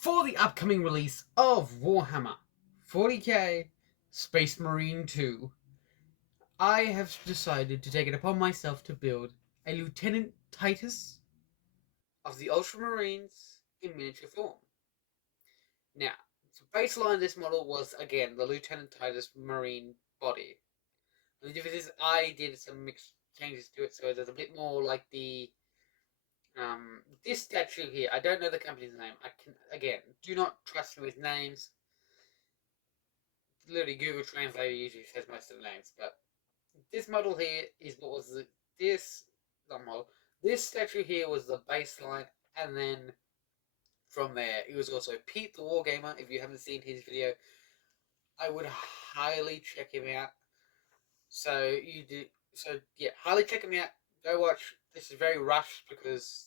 for the upcoming release of Warhammer 40k Space Marine 2, I have decided to take it upon myself to build a Lieutenant Titus of the Ultramarines in miniature form. Now, the baseline of this model was, again, the Lieutenant Titus Marine body. The difference is I did some mixed changes to it, so there's a bit more like the this statue here. I don't know the company's name. I can, again, do not trust me with names. Literally, Google Translator usually says most of the names, but this model here is what was this not model. This statue here was the baseline, and then from there, it was also Pete the Wargamer. If you haven't seen his video, I would highly check him out. So yeah, highly check him out. Go watch. This is very rushed because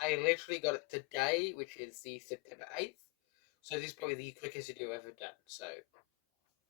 I literally got it today, which is the September 8th. So this is probably the quickest video I've ever done. So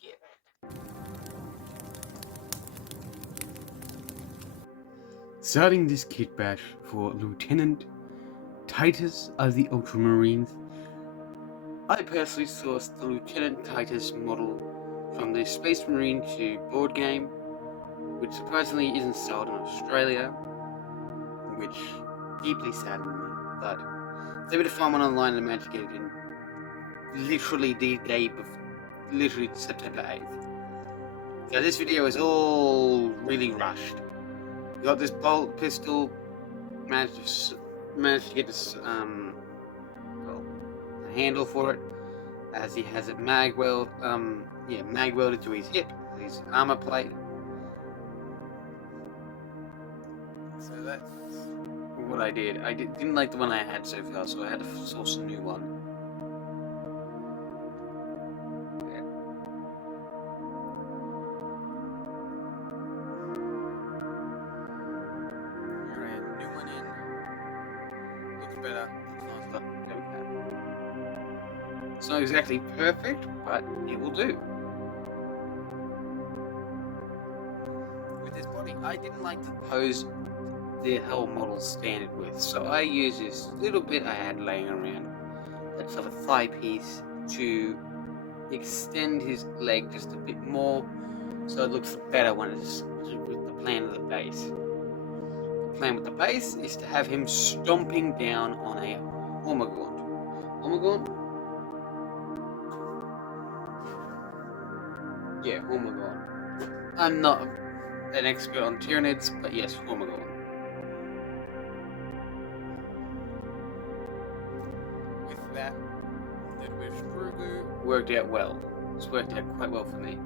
yeah. Starting this kit bash for Lieutenant Titus of the Ultramarines, I personally sourced the Lieutenant Titus model from the Space Marine 2 board game, which surprisingly isn't sold in Australia, which deeply saddened me, but I was able to find one online and managed to get it in literally the day before, literally September 8th. So this video is all really rushed. We got this bolt pistol, managed to get this handle for it, as he has it mag welded to his hip, his armor plate. So that's what I did. I didn't like the one I had so far, so I had to source a new one. Yeah. Alright, new one in. Looks better. Looks nicer. There we go. It's not exactly perfect, but it will do. With this body, I didn't like to pose the whole model standard with, so I used this little bit I had laying around that's of a thigh piece to extend his leg just a bit more so it looks better when it's with the plan of the base. The plan with the base is to have him stomping down on a Hormagaunt. Hormagaunt? Yeah, Hormagaunt. I'm not an expert on Tyranids, but yes, Hormagaunt. That little bit of screw glue worked out well. It's worked out quite well for me.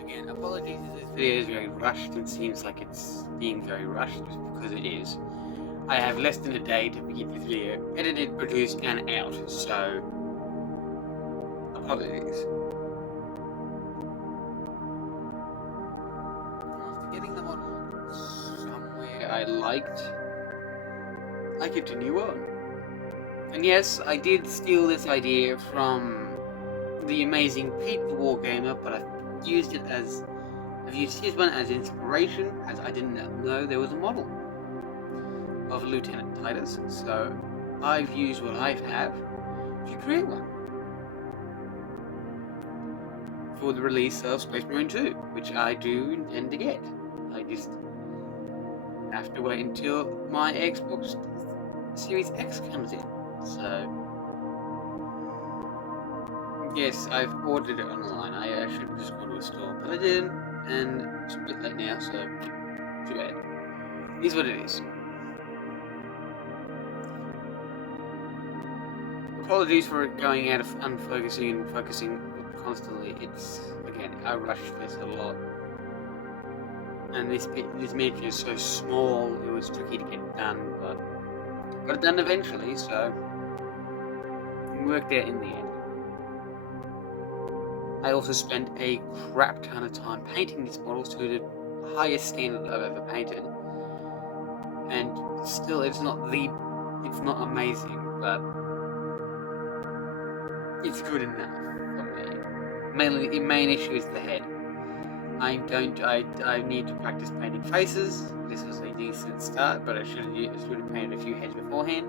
Again, apologies if this video is very rushed and seems like it's being very rushed, because it is. I have less than a day to get this video edited, produced, and out, so apologies. After getting the model somewhere I liked, I continue on. And yes, I did steal this idea from the amazing Pete the Wargamer, but I've used his one as inspiration, as I didn't know there was a model of Lieutenant Titus, so I've used what I have to create one for the release of Space Marine 2, which I do intend to get. I just have to wait until my Xbox Series X comes in. So yes, I've ordered it online. I should have just gone to a store, but I didn't, and it's a bit late now, so too bad. It is what it is. Apologies for it going out of unfocusing and focusing constantly. It's, again, I rushed this a lot. And this miniature is so small, it was tricky to get done, but got it done eventually, so it worked out in the end. I also spent a crap ton of time painting this model to the highest standard I've ever painted, and still it's not amazing, but it's good enough for me. The main issue is the head. I need to practice painting faces. This was a decent start, but I should have painted a few heads beforehand.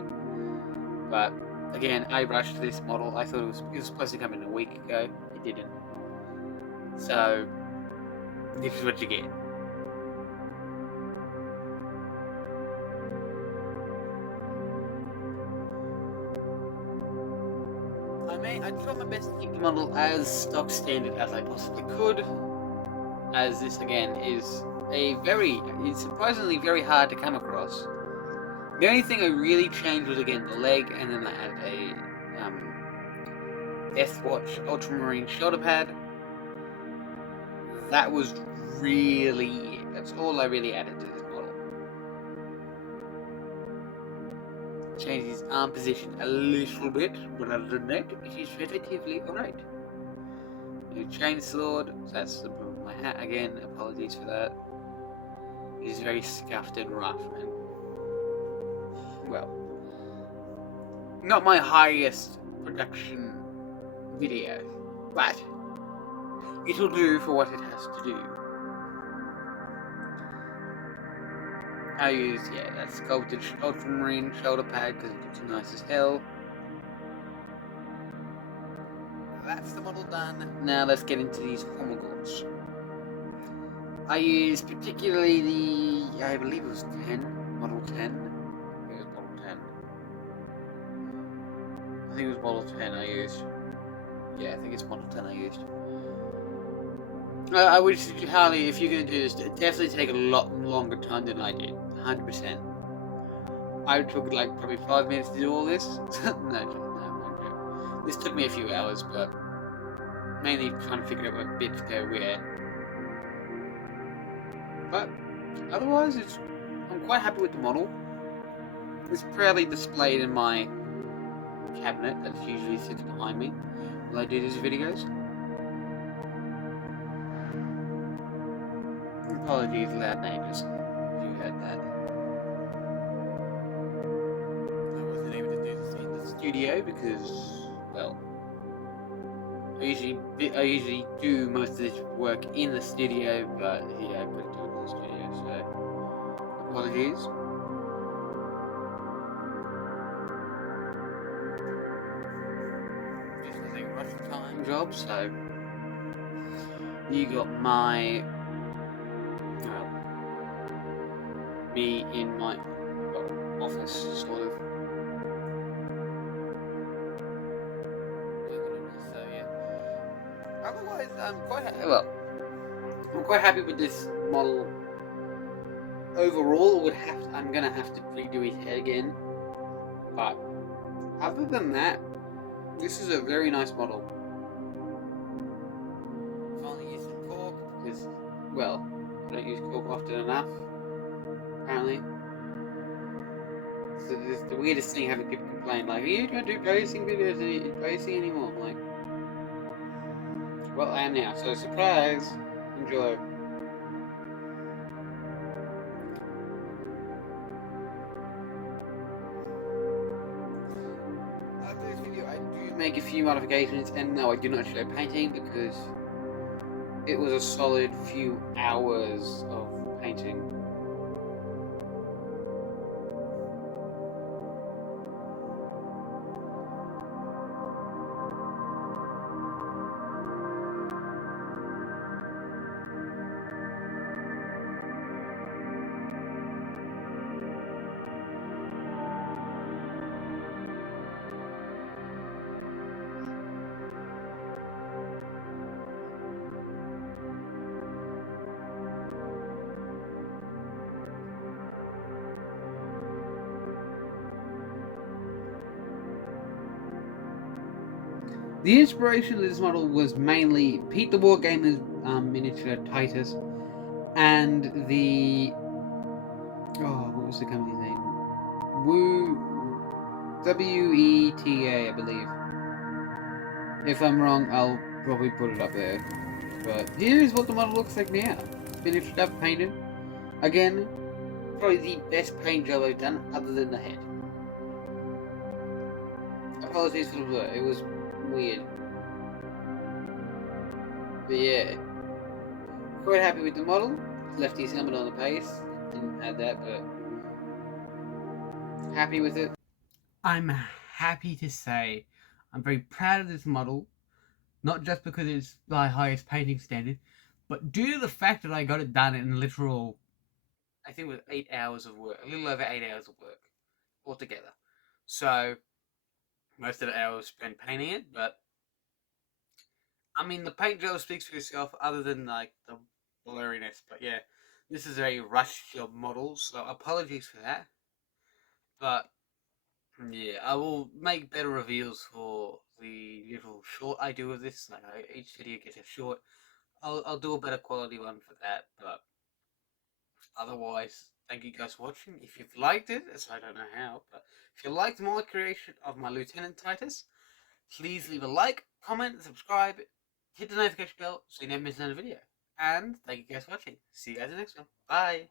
But again, I rushed this model. I thought it was supposed to come in a week ago. It didn't. So this is what you get. I tried my best to keep the model as stock standard as I possibly could, as this again is it's surprisingly very hard to come across. The only thing I really changed was again the leg, and then I added a Deathwatch Ultramarine shoulder pad. That was really it. That's all I really added to this model. Change his arm position a little bit, but other than that, it is relatively alright. Chain sword, so that's the problem with my hat again, apologies for that. It is very scuffed and rough, and well, not my highest production video, but it'll do for what it has to do. I used, that sculpted Ultramarine shoulder pad because it looks nice as hell. That's the model done. Now let's get into these Homogorts. I used particularly I believe it was model 10. I think it was model 10. I think it was model 10 I used. Yeah, I think it's model 10 I used. I would suggest, Harley, if you're going to do this, definitely take a lot longer time than I did. 100%. I took like probably 5 minutes to do all this. No. This took me a few hours, but mainly trying to figure out what bits go where. But otherwise, I'm quite happy with the model. It's proudly displayed in my cabinet that usually sits behind me while I do these videos. Apologies, loud neighbours, if you heard that. I wasn't able to do this in the studio because, well, I usually do most of this work in the studio, but yeah, I couldn't do it in the studio, so apologies. This is a rush time job, so you got me in my office, sort of. So yeah. Otherwise, I'm quite happy with this model. Overall, I'm gonna have to redo his head again. But other than that, this is a very nice model. Finally used some cork because, well, I don't use cork often enough. Apparently. So this is the weirdest thing, having people complain like, are you going to do racing videos anymore? I'm like, well, I am now, so surprise! Enjoy. After this video, I do make a few modifications, and no, I do not show painting because it was a solid few hours of painting. The inspiration of this model was mainly Pete the Wargamer's miniature Titus, and the what was the company's name? WETA, I believe. If I'm wrong, I'll probably put it up there. But here's what the model looks like now. Finished up, painted. Again, probably the best paint job I've done, other than the head. Apologies for the blur. It was weird. But yeah, Quite happy with the model. Left his helmet on the base. Didn't add that, but happy with it. I'm happy to say I'm very proud of this model, not just because it's my highest painting standard, but due to the fact that I got it done in literal, I think it was 8 hours of work, a little over 8 hours of work altogether. So, most of the hours spent painting it, but I mean, the paint job speaks for itself, other than like the blurriness. But yeah, this is a rush job model, so apologies for that. But yeah, I will make better reveals for the little short I do of this. Like each video gets a short. I'll do a better quality one for that. But otherwise, thank you guys for watching. If you've liked it, as I don't know how, but if you liked my creation of my Lieutenant Titus, please leave a like, comment, subscribe, hit the notification bell so you never miss another video. And thank you guys for watching. See you guys in the next one. Bye.